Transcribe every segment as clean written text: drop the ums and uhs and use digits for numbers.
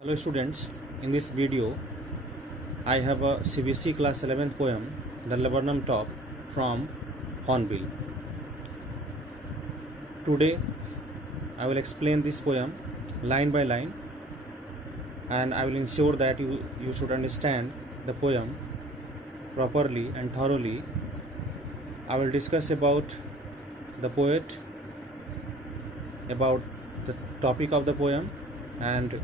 Hello students, in this video I have a CBSE class 11th poem The Laburnum Top from Hornbill. Today I will explain this poem line by line and I will ensure that you should understand the poem properly and thoroughly. I will discuss about the poet, about the topic of the poem, and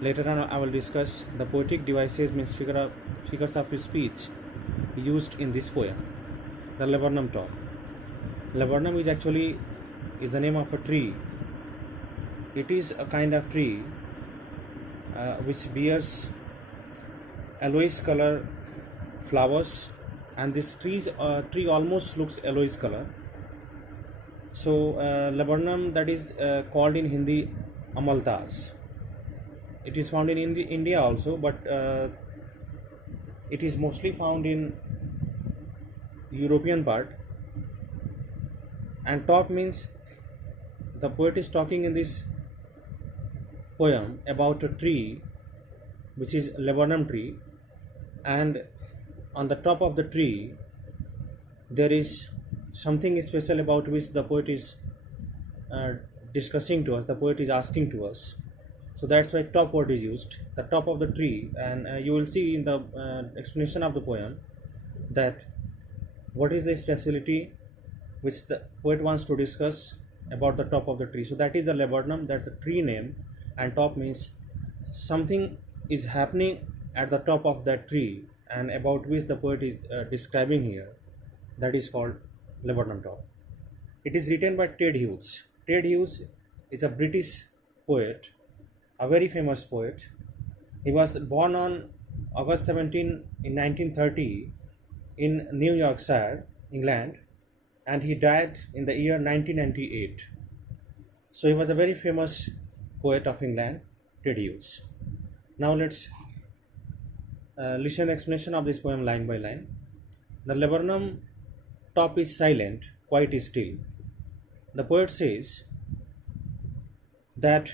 later on I will discuss the poetic devices means figures of speech used in this poem. The laburnum top. Laburnum is the name of a tree. It is a kind of tree which bears yellowish color flowers, and this tree almost looks yellowish color. So laburnum, that is called in Hindi amaltas. It is found in India also, but it is mostly found in European part. And top means the poet is talking in this poem about a tree which is laburnum tree, and on the top of the tree there is something special about which the poet is discussing to us, the poet is asking to us. So that's why top word is used, the top of the tree. And you will see in the explanation of the poem that what is the speciality which the poet wants to discuss about the top of the tree. So that is the laburnum, that's the tree name, and top means something is happening at the top of that tree and about which the poet is describing here. That is called laburnum top. It is written by Ted Hughes. Ted Hughes is a British poet, a very famous poet. He was born on August 17 in 1930 in New Yorkshire, England, and he died in the year 1998. So he was a very famous poet of England, Ted Hughes. Now let's listen the explanation of this poem line by line. The laburnum top is silent, quite still. The poet says that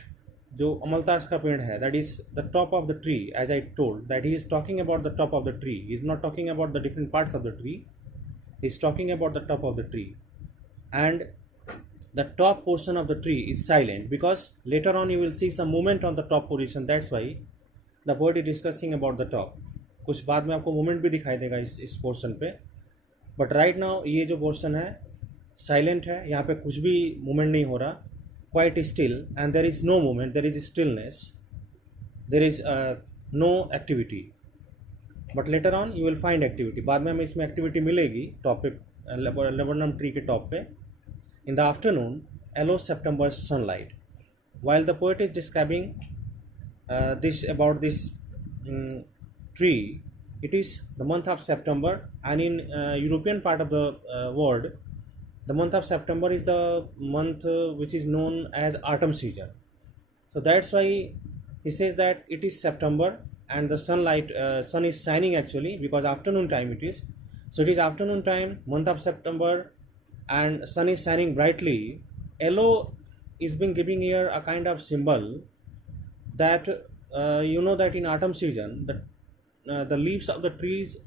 जो अमलतास का पेड़ है, that is the top of the tree, as I told, that he is talking about the top of the tree. He is not talking about the different parts of the tree. He is talking about the top of the tree. And the top portion of the tree is silent because later on you will see some movement on the top position. That's why the poet is discussing about the top. कुछ बाद में आपको movement भी दिखाई देगा इस portion पे, but right now ये जो पोर्शन है साइलेंट है, यहाँ पे कुछ भी मूवमेंट नहीं हो रहा, quite still, and there is no movement, there is stillness, there is no activity. But later on you will find activity. बाद में हमें इसमें activity मिलेगी टॉप पे, laburnum tree के टॉप पे. In the afternoon, yellow September sunlight. While the poet is describing this about this tree, it is the month of September, and in European part of the world, the month of September is the month which is known as autumn season. So that's why he says that it is September and the sun is shining actually, because afternoon time it is. So it is afternoon time, month of September, and sun is shining brightly. Yellow is being giving here a kind of symbol that you know that in autumn season the leaves of the trees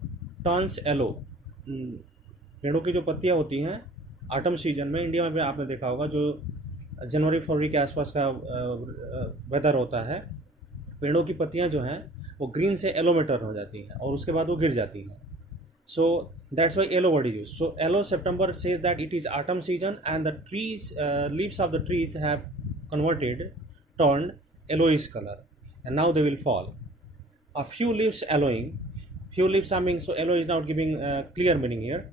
turns yellow. पेड़ों की जो पत्तियां होती हैं autumn season में, India में भी आपने देखा होगा, जो जनवरी फरवरी के आसपास का वेदर होता है, पेड़ों की पत्तियां जो हैं वो ग्रीन से येलो में टर्न हो जाती हैं और उसके बाद वो गिर जाती हैं. So that's why yellow word is used. So yellow September says that it is autumn season and the trees, leaves of the trees have turned yellowish color, and now they will fall. A few leaves yellowing, few leaves, I mean, so yellow is not giving clear meaning here.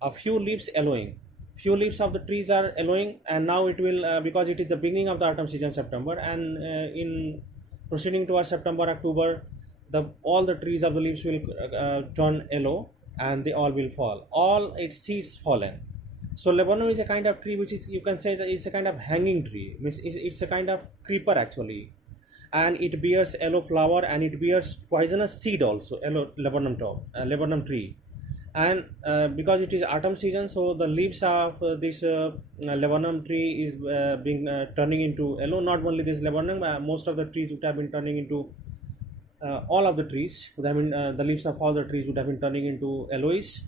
A few leaves yellowing, few leaves of the trees are yellowing, and now it will because it is the beginning of the autumn season September, and in proceeding towards September October, all the trees of the leaves will turn yellow and they all will fall, all its seeds fallen. So laburnum is a kind of tree which is, you can say that it's a kind of hanging tree, means it's a kind of creeper actually, and it bears yellow flower and it bears poisonous seed also, yellow laburnum tree. and because it is autumn season, so the leaves of this laburnum tree is being turning into yellow. Not only this laburnum, most of the trees would have been turning into all of the trees would have been the leaves of all the trees would have been turning into yellowish,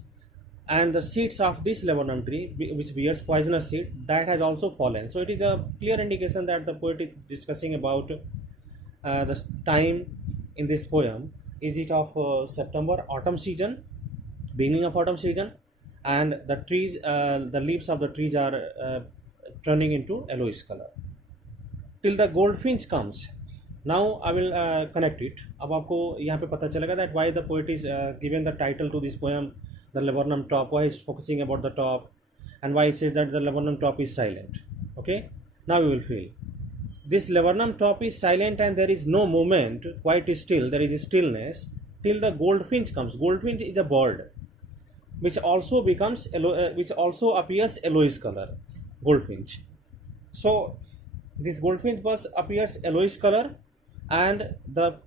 and the seeds of this laburnum tree, which bears poisonous seed, that has also fallen. So it is a clear indication that the poet is discussing about the time in this poem. Is it of September, autumn season, beginning of autumn season, and the trees, the leaves of the trees are turning into yellowish color till the goldfinch comes. Now I will connect it. अब आपको यहाँ पे पता चलेगा that why the poet is given the title to this poem, the laburnum top, why he's focusing about the top, and why he says that the laburnum top is silent. Okay, now we will feel this laburnum top is silent and there is no movement, quite still, there is stillness till the goldfinch comes. Goldfinch is a bird which also becomes yellow, which also appears yellowish color. Goldfinch. So this goldfinch bird appears yellowish color, and the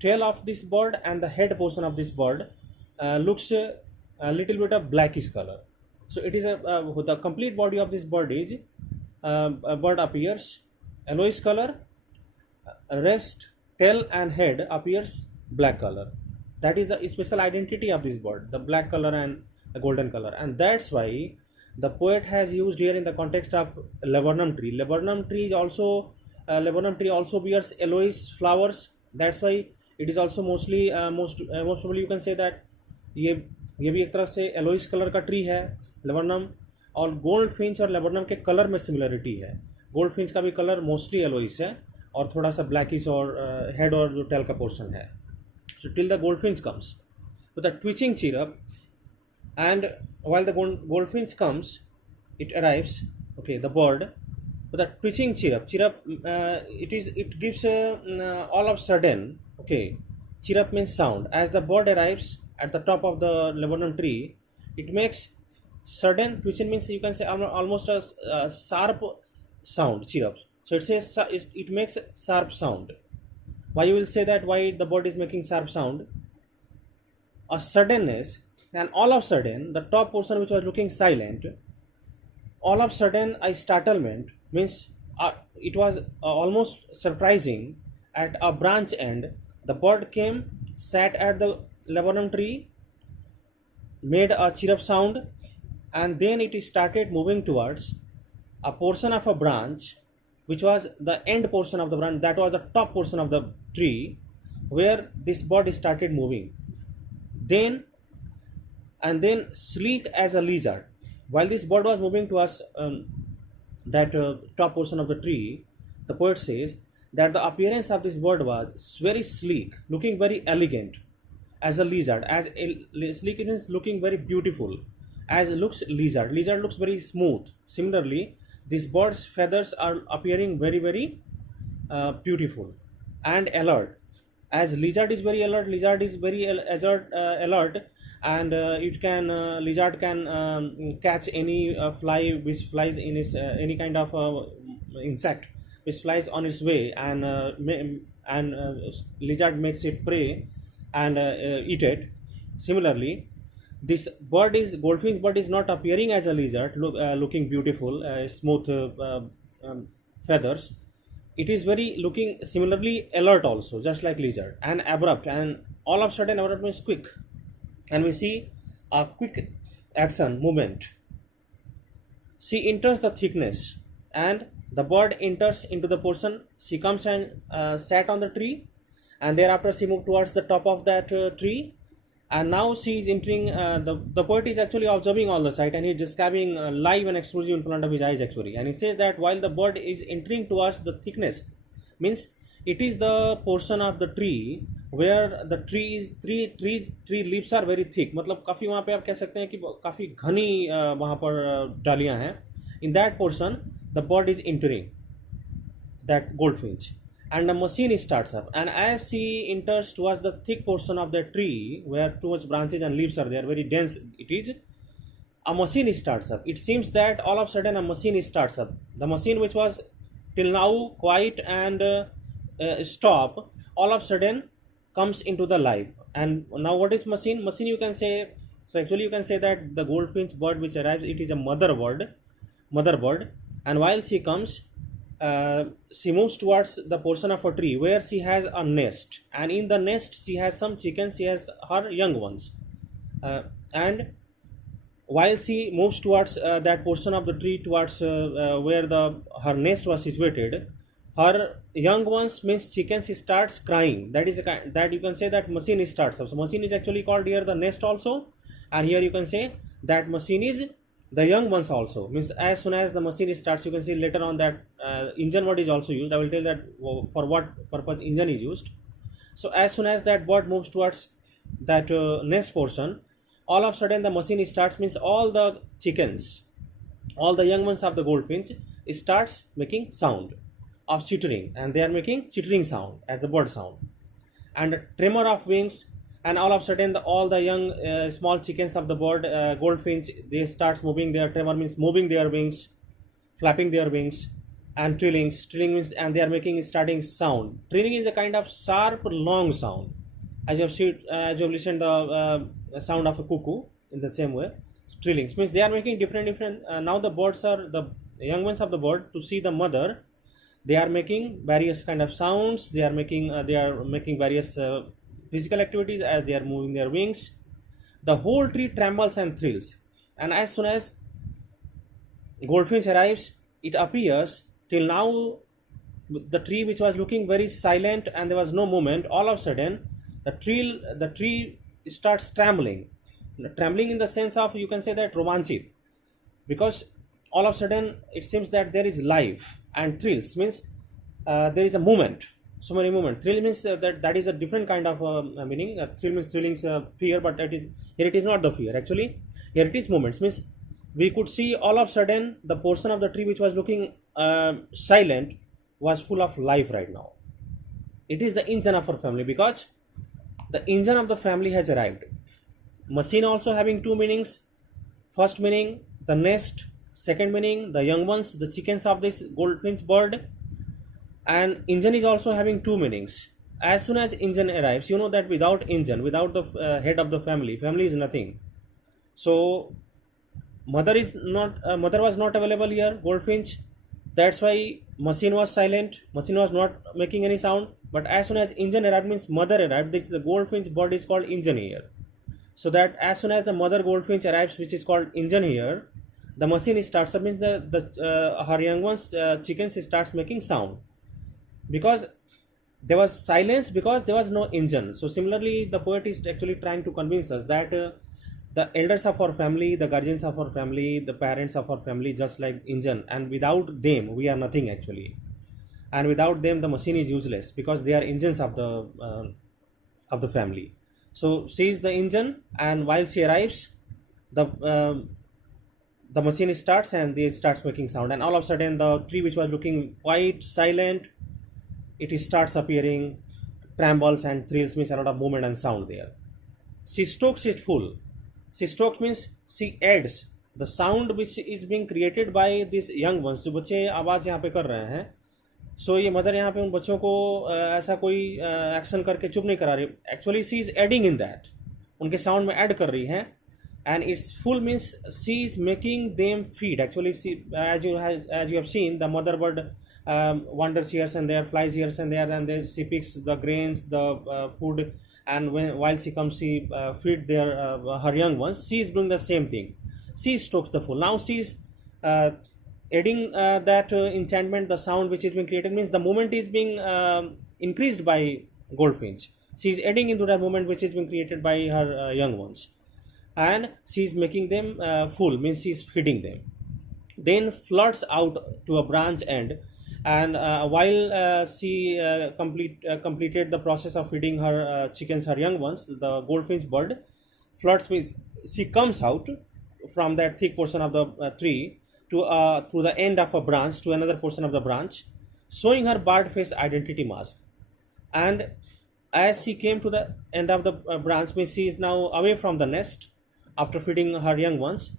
tail of this bird and the head portion of this bird looks a little bit of blackish color. So it is the complete body of this bird is a bird appears yellowish color, rest, tail and head appears black color. That is the special identity of this bird, the black color and the golden color, and that's why the poet has used here in the context of laburnum tree. Laburnum tree is also laburnum tree also bears yellowish flowers. That's why it is also mostly most probably you can say that ये भी एक तरह से yellowish colour का tree है laburnum, और gold Finch और laburnum के कलर में सिमिलरिटी है. गोल्ड फिंच का भी कलर मोस्टली yellowish है और थोड़ा सा blackish और हेड और जो टेल का पोर्शन है. So till the goldfinch comes with a twitching chirrup, and while the goldfinch comes, it arrives. Okay, the bird with a twitching chirrup. It gives all of sudden. Okay, chirrup means sound. As the bird arrives at the top of the laburnum tree, it makes sudden twitching, means you can say almost a sharp sound. Chirrup. So it says it makes sharp sound. Why you will say that? Why the bird is making sharp sound? A suddenness, and all of sudden the top portion which was looking silent, all of sudden a startlement, means it was almost surprising. At a branch end, the bird came, sat at the laburnum tree, made a chirrup sound, and then it started moving towards a portion of a branch which was the end portion of the branch, that was the top portion of the tree, where this bird started moving. Then sleek as a lizard. While this bird was moving towards that top portion of the tree, the poet says that the appearance of this bird was very sleek, looking very elegant as a lizard. As sleek, it means looking very beautiful. As looks lizard, lizard looks very smooth. Similarly, this bird's feathers are appearing very beautiful and alert. As lizard is very alert, lizard is very alert, and lizard can catch any fly which flies in its any kind of insect which flies on its way, and lizard makes it prey and eat it. Similarly, this goldfinch bird is not appearing as a lizard, looking beautiful, smooth feathers. It is very looking similarly alert also, just like lizard, and abrupt, and all of a sudden abrupt means quick, and we see a quick action movement. She enters the thickness, and the bird enters into the portion. She comes and sat on the tree, and thereafter she moved towards the top of that tree, and now she is entering. The poet is actually observing all the sight, and he is describing live and exclusive in front of his eyes actually, and he says that while the bird is entering towards the thickness, means it is the portion of the tree where the tree leaves are very thick. मतलब काफ़ी वहाँ पे आप कह सकते हैं कि काफ़ी घनी वहाँ पर डालियाँ हैं. In that portion, the bird is entering that goldfinch, and the machine starts up, and as she enters towards the thick portion of the tree where too much branches and leaves are there, very dense it is, a machine starts up. It seems that all of a sudden a machine starts up. The machine which was till now quiet and stop, all of a sudden comes into the life. And now what is machine? Machine, you can say, So actually you can say that the goldfinch bird which arrives, it is a mother bird, and while she comes, she moves towards the portion of a tree where she has a nest, and in the nest she has some chickens, she has her young ones, and while she moves towards that portion of the tree towards where the her nest was situated, her young ones means chickens starts crying. That is that you can say that machine starts. So machine is actually called here the nest also, and here you can say that machine is the young ones also. Means as soon as the machine starts, you can see later on that engine word is also used. I will tell that for what purpose engine is used. So as soon as that bird moves towards that nest portion, all of a sudden the machine starts, means all the chickens, all the young ones of the goldfinch starts making sound of chittering, and they are making chittering sound as the bird sound, and a tremor of wings, and all of a sudden all the young small chickens of the bird goldfinch, they starts moving their tremor means moving their wings, flapping their wings, and trilling means, and they are making starting sound. Trilling is a kind of sharp long sound, as you have seen, as you have listened the sound of a cuckoo. In the same way, trilling means they are making different now the birds are the young ones of the bird to see the mother, they are making various kind of sounds, they are making various physical activities as they are moving their wings. The whole tree trembles and thrills, and as soon as goldfinch arrives, it appears. Till now the tree which was looking very silent and there was no movement, all of a sudden the tree starts trembling in the sense of, you can say that romantic, because all of a sudden it seems that there is life, and thrills means there is a movement, so many movement. Thrill means that is a different kind of meaning. Thrill means thrilling fear, but here it is not the fear actually. Here it is movements, means we could see all of a sudden the portion of the tree which was looking silent was full of life right now. It is the engine of our family, because the engine of the family has arrived. Machine also having two meanings. First meaning the nest, second meaning the young ones, the chickens of this goldfinch bird. And engine is also having two meanings. As soon as engine arrives, you know that without engine, without the head of the family is nothing. So mother was not available here, goldfinch. That's why machine was silent, machine was not making any sound. But as soon as engine arrived, means mother arrived, the goldfinch bird is called engine here. So that as soon as the mother goldfinch arrives, which is called engine here, the machine starts up, means the her young ones chickens starts making sound, because there was silence, because there was no engine. So similarly the poet is actually trying to convince us that the elders of our family, the guardians of our family, the parents of our family, just like engine, and without them we are nothing actually, and without them the machine is useless, because they are engines of the family. So she is the engine, and while she arrives, the machine starts and it starts making sound, and all of a sudden the tree which was looking quite silent, it starts appearing, trembles and thrills, means a lot of movement and sound there. She stokes it full. She stokes means she adds the sound which is being created by these young ones. जो बच्चे आवाज़ यहाँ पे कर रहे हैं, सो ये mother यहाँ पे उन बच्चों को ऐसा कोई एक्शन करके चुप नहीं करा रही. Actually see is adding in that, उनके साउंड में ऐड कर रही है. And its full means she is making them feed. Actually, she, as you have seen, the mother bird wanders here and there, flies here and there, and then she picks the grains, the food, and while she comes, she feed her young ones. She is doing the same thing. She stokes the full. Now she is adding that enchantment, the sound which is being created, means the movement is being increased by goldfinch. She is adding into that movement which is being created by her young ones, and she is making them full, means she is feeding them. Then flirts out to a branch end, and while she completed the process of feeding her chickens, her young ones, the goldfinch bird flirts, means she comes out from that thick portion of the tree to the end of a branch, to another portion of the branch, showing her bird face identity mask. And as she came to the end of the branch, means she is now away from the nest after feeding her young ones.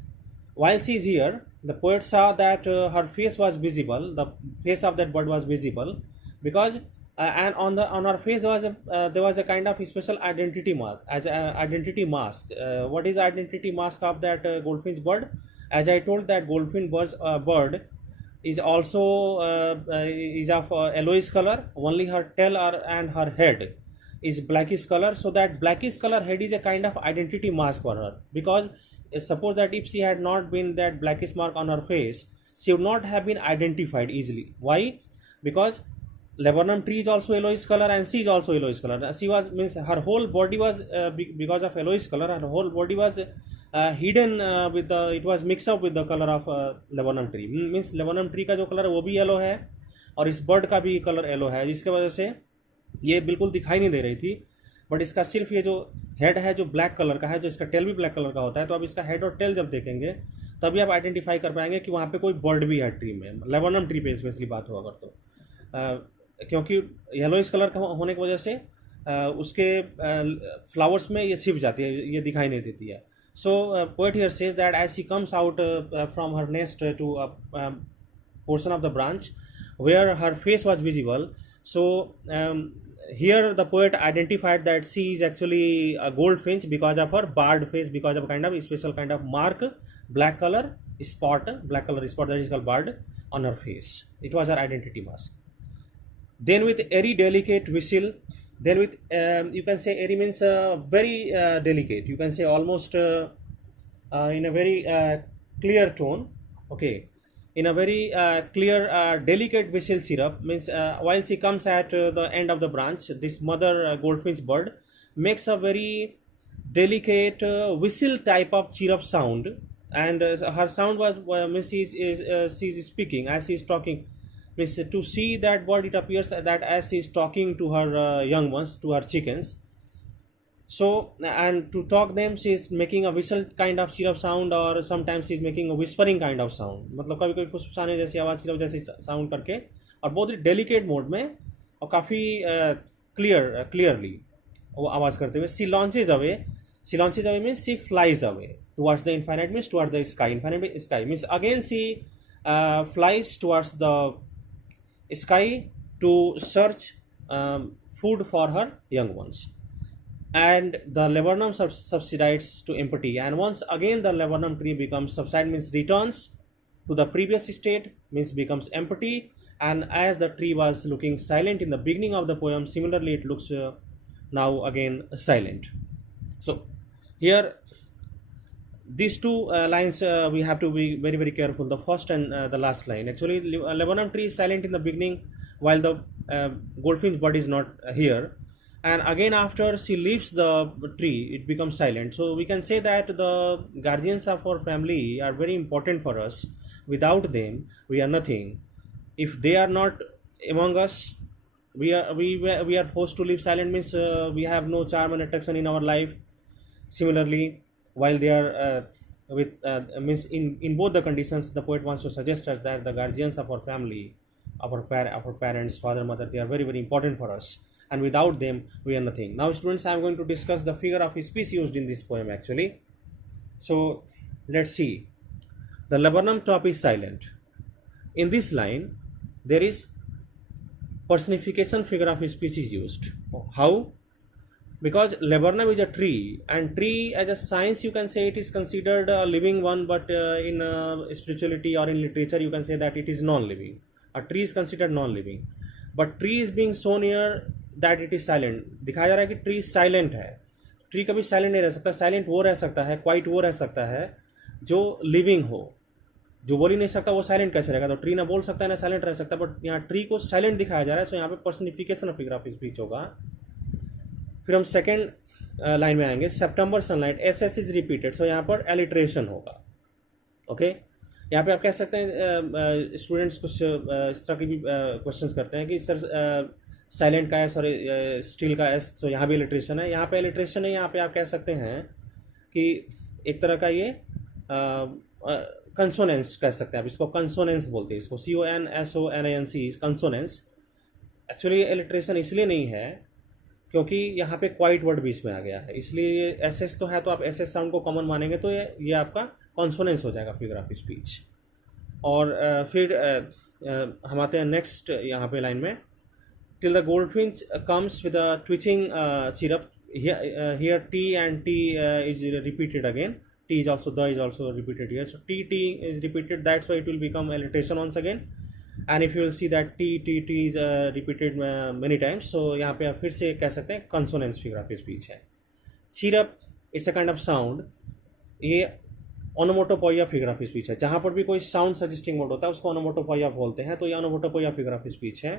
While she is here, the poet saw that her face was visible, the face of that bird was visible, because and on our face there was a kind of special identity mark as identity mask. What is identity mask of that goldfinch bird? As I told, that goldfinch bird is also is of yellowish color. Only her tail and her head is blackish color, so that blackish color head is a kind of identity mask for her, because suppose that if she had not been that blackish mark on her face, she would not have been identified easily. Why? Because laburnum tree is also yellowish color and she is also yellowish color. She was, means her whole body was because of yellowish color, her whole body was hidden with the, it was mixed up with the color of laburnum tree. Means laburnum tree का जो colour है वो भी yellow है और इस bird का भी कलर येलो है, जिसके वजह से ये बिल्कुल दिखाई नहीं दे रही थी. बट इसका सिर्फ ये जो हेड है जो ब्लैक कलर का है, जो इसका टेल भी ब्लैक कलर का होता है, तो अब इसका हेड और टेल जब देखेंगे तभी आप आइडेंटिफाई कर पाएंगे कि वहाँ पे कोई बर्ड भी है ट्री में. लेबनम ट्री पे स्पेशली बात हो अगर तो क्योंकि येलोइश कलर का होने की वजह से उसके फ्लावर्स में ये छिप जाती है, ये दिखाई नहीं देती है. So poet here says that as she comes out from her nest to portion of the branch where her face was visible. So here the poet identified that she is actually a goldfinch because of her barred face, because of a kind of special kind of mark, black color spot that is called barred on her face. It was her identity mask. Then with airy delicate whistle, then with you can say airy means very delicate, you can say almost in a very clear tone, okay, in a very clear delicate whistle syrup, means while she comes at the end of the branch, this mother goldfinch bird makes a very delicate whistle type of chirrup sound, and her sound was means she is speaking as she is talking. Means to see that bird, it appears that as she is talking to her young ones, to her chickens. So and to talk them, she is making a whistle kind of chirrup sound, or sometimes she is making a whispering kind of sound. मतलब कभी कभी फुसफुसाने जैसी आवाज़, सिर्फ जैसी sound करके, और बहुत ही डेलिकेट मोड में और काफ़ी क्लियरली वो आवाज़ करते हुए. She launches away means she flies away towards the infinite, means towards the sky. Infinite sky means again she flies towards the sky to search food for her young ones. And the laburnum subsides to empty, and once again the laburnum tree becomes subside, means returns to the previous state, means becomes empty. And as the tree was looking silent in the beginning of the poem, similarly it looks now again silent. So here these two lines we have to be very very careful, the first and the last line. Actually laburnum tree is silent in the beginning while the goldfinch bird is not here, and again after she leaves the tree it becomes silent. So we can say that the guardians of our family are very important for us. Without them we are nothing. If they are not among us, we are forced to live silent, means we have no charm and attraction in our life. Similarly, while they are with means in both the conditions, the poet wants to suggest us that the guardians of our family, our parents, father, mother, they are very very important for us, and without them we are nothing. Now students, I am going to discuss the figure of speech used in this poem actually. So let's see. The laburnum top is silent. In this line there is personification figure of speech is used. How? Because laburnum is a tree, and tree as a science you can say it is considered a living one, but in spirituality or in literature you can say that it is non-living. A tree is considered non-living, but tree is being shown here that it is silent. दिखाया जा रहा है कि tree silent है. Tree कभी silent नहीं रह सकता. साइलेंट वो रह सकता है, क्वाइट वो रह सकता है जो लिविंग हो. जो बोल ही नहीं सकता वो साइलेंट कैसे रहेगा? तो ट्री ना बोल सकता है ना साइलेंट रह सकता, बट यहाँ ट्री को साइलेंट दिखाया जा रहा है. सो यहाँ पे personification of figure of speech होगा. फिर हम सेकेंड लाइन में आएंगे. September sunlight, S S is repeated. So यहाँ पर एलिट्रेशन होगा. ओके, यहाँ पे आप कह सकते हैं स्टूडेंट्स कुछ इस तरह की भी क्वेश्चंस करते हैं कि सर साइलेंट का एस और स्टील का एस, तो यहाँ भी एलिट्रेशन है. यहाँ पे एलिट्रेशन है, यहाँ पे आप कह सकते हैं कि एक तरह का ये कंसोनेंस कह सकते हैं आप. इसको कंसोनेंस बोलते हैं, इसको CONSONANC कंसोनेंस. एक्चुअली एलिट्रेशन इसलिए नहीं है क्योंकि यहाँ पे क्वाइट वर्ड बीच में आ गया है, इसलिए एस एस तो है, तो आप एस एस साउंड को कॉमन मानेंगे तो ये आपका कॉन्सोनेंस हो जाएगा फिगर ऑफ स्पीच. और फिर हम आते हैं नेक्स्ट यहाँ पे लाइन में. till the goldfinch comes with a twitching chirrup. Here T and T is repeated again. T is also, the is also repeated here. So T is repeated, that's why it will become alliteration once again. And if you will see that T is repeated many times, so यहाँ पे आप फिर से कह सकते हैं consonance figure of speech है. Chirrup, it's a kind of sound. ये ओनोमोटोपोइया फिगर ऑफ स्पीच है. जहाँ पर भी कोई साउंड सजेस्टिंग वर्ड होता है उसको ओनोमोटोपोइया बोलते हैं. तो ये ओनोमोटोपोइया फिगर ऑफ स्पीच है.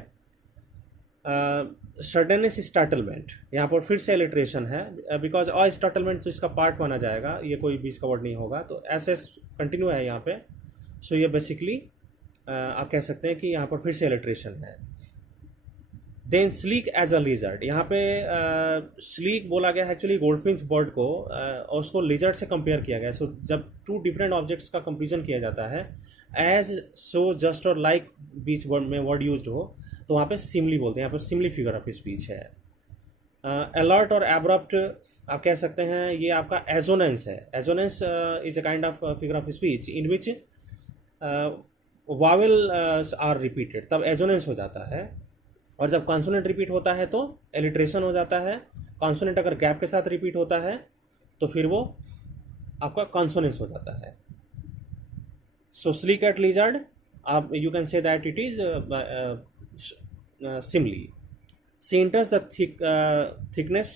सडननेस स्टार्टलमेंट, यहाँ पर फिर से एलिट्रेशन है, बिकॉज अ स्टार्टलमेंट तो इसका पार्ट माना जाएगा, ये कोई भी इसका वर्ड नहीं होगा. तो एस कंटिन्यू है यहाँ पे. सो ये बेसिकली आप कह सकते हैं कि यहाँ पर फिर से एलिट्रेशन है. Then sleek as a lizard, यहाँ पे स्लीक बोला गया है एक्चुअली गोल्डफिंच बर्ड को, और उसको लिजर्ड से कंपेयर किया गया है. सो जब टू डिफरेंट ऑब्जेक्ट्स का कंपेरिजन किया जाता है, एज, सो, जस्ट और लाइक बीच वर्ड में वर्ड यूज्ड हो, तो वहाँ पे सिमली बोलते हैं. यहाँ पर सिमली फिगर ऑफ स्पीच है. अलर्ट और एब्रप्ट आप कह सकते हैं ये आपका एजोनेंस है. Assonance is a kind of figure of speech in which vowel are repeated, तब एजोनेंस हो जाता है. और जब कॉन्सोनेंट रिपीट होता है तो एलिट्रेशन हो जाता है. कॉन्सोनेंट अगर गैप के साथ रिपीट होता है तो फिर वो आपका कॉन्सोनेंस हो जाता है. सो स्लीक एट लिजर्ड, आप you can say that it is simile. Centres the thickness,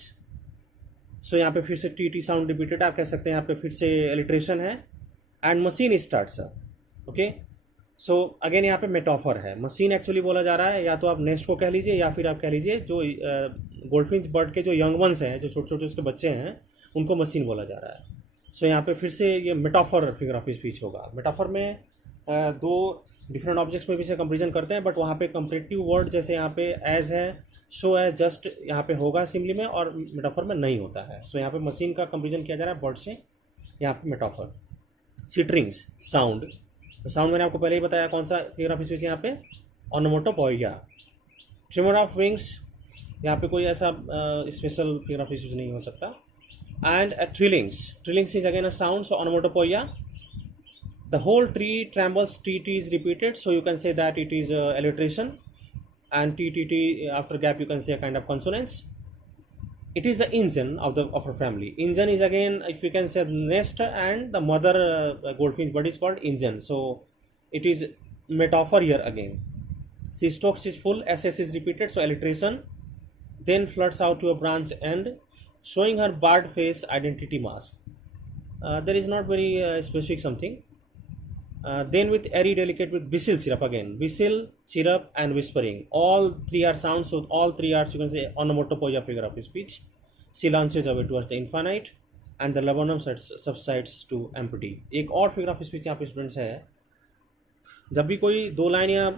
so यहाँ पे फिर से टी साउंड रिपीटेड, आप कह सकते हैं यहाँ पे फिर से एलिट्रेशन है. And machine starts, okay. So again यहाँ पे मेटाफर है. मशीन एक्चुअली बोला जा रहा है, या तो आप नेस्ट को कह लीजिए या फिर आप कह लीजिए जो गोल्डफिंच बर्ड के जो यंग वंस हैं, जो छोटे छोटे उसके बच्चे हैं, उनको मशीन बोला जा रहा है. सो यहाँ पे फिर से ये मेटाफर फिगर ऑफ स्पीच होगा. मेटाफर में दो डिफरेंट ऑब्जेक्ट्स में भी से कंपेरिजन करते हैं, बट वहाँ पे कंपेरेटिव वर्ड जैसे यहाँ पे एज है, सो एज, जस्ट यहाँ पे होगा सिम्बली में, और मेटाफर में नहीं होता है. सो यहाँ पे मशीन का कंपेरिजन किया जा रहा है बर्ड से, यहाँ पे मेटाफर. चिटरिंग्स, साउंड. साउंड मैंने आपको पहले ही बताया कौन सा फिगर ऑफ स्पीच यहाँ पे, ओनोमोटोपोइया. ट्रिमर ऑफ विंग्स, यहाँ पे कोई ऐसा स्पेशल फिगर ऑफ स्पीच नहीं हो सकता. And trillings is again a sound, so onomatopoeia. The whole tree trembles, T is repeated, so you can say that it is alliteration. And T after gap you can say a kind of consonants. It is the engine of a family. Engine is again, if you can say, nest, and the mother goldfinch bird is called engine. So it is metaphor here again. She stokes is full, ss is repeated, so alliteration. Then flirts out to a branch end, showing her barred face, identity mask. There is not very specific something. Then with airy delicate with whistle chirrup again. Whistle, chirrup, and whispering. All three are sounds, so all three are, you can say, onomatopoeia figure of speech. She launches away towards the infinite, and the laburnum subsides to empty. एक और figure of speech यहाँ पे students है. जब भी कोई दो line या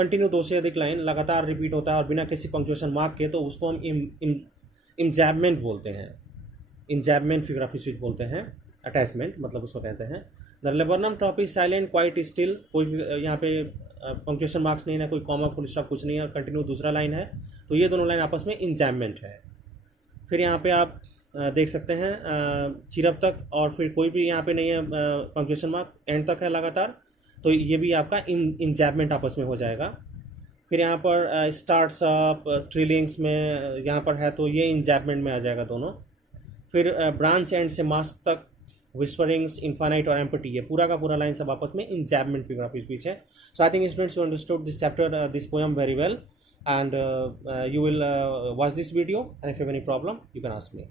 कंटिन्यू दो से अधिक लाइन लगातार रिपीट होता है और बिना किसी पंक्चुएशन मार्क के, तो उसको हम इंजैबमेंट बोलते हैं. इंजैबमेंट फिगर ऑफ स्पीच बोलते हैं. अटैचमेंट मतलब उसको कहते हैं. The laburnum top is silent quite still, कोई यहाँ पे पंक्चुएशन मार्क्स नहीं है, कोई कॉमा फुल स्टॉप कुछ नहीं है, और कंटिन्यू दूसरा लाइन है. तो ये दोनों लाइन आपस में इंजैबमेंट है. फिर यहाँ पे आप देख सकते हैं चिरप तक, और फिर कोई भी यहाँ पे नहीं है पंक्चुएशन मार्क, एंड तक है लगातार, तो ये भी आपका इंजैबमेंट आपस में हो जाएगा. फिर यहाँ पर स्टार्ट्स अप, ट्रिलिंग्स में यहाँ पर है, तो ये इंजैबमेंट में आ जाएगा दोनों. फिर ब्रांच एंड से मास्क तक, विस्परिंग्स, इन्फाइनाइट और एम्पटी, ये पूरा का पूरा लाइन सब आपस में इंजैबमेंट फिगर ऑफ स्पीच है. So I think students you understood this chapter, this poem very well, and you will watch this video, and if you have any problem you can ask me.